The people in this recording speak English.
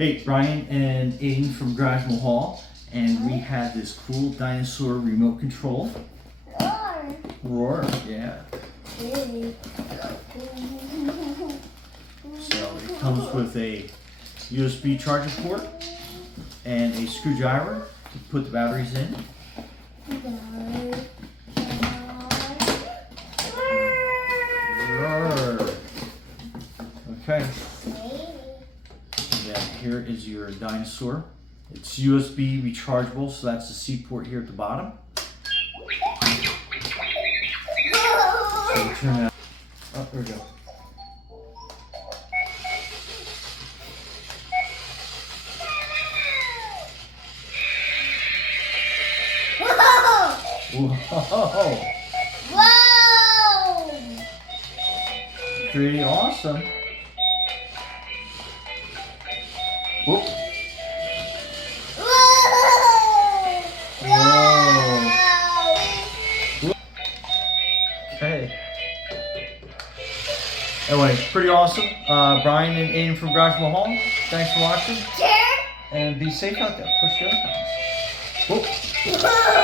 Hey, Brian and Aiden from Garage Mahal, and we have this cool dinosaur remote control. Roar, yeah. So it comes with a USB charger port and a screwdriver to put the batteries in. Roar. Okay. And then here is your dinosaur. It's USB rechargeable, so that's the C port here at the bottom. So we turn that. Oh, there we go. Whoa! Whoa! Pretty awesome. Whoop. Whoa! Whoa. Okay. Anyway, pretty awesome. Brian and Aiden from Garage Mahal. Thanks for watching. Sure. And be safe out there. Push your buttons. Whoop. Whoa!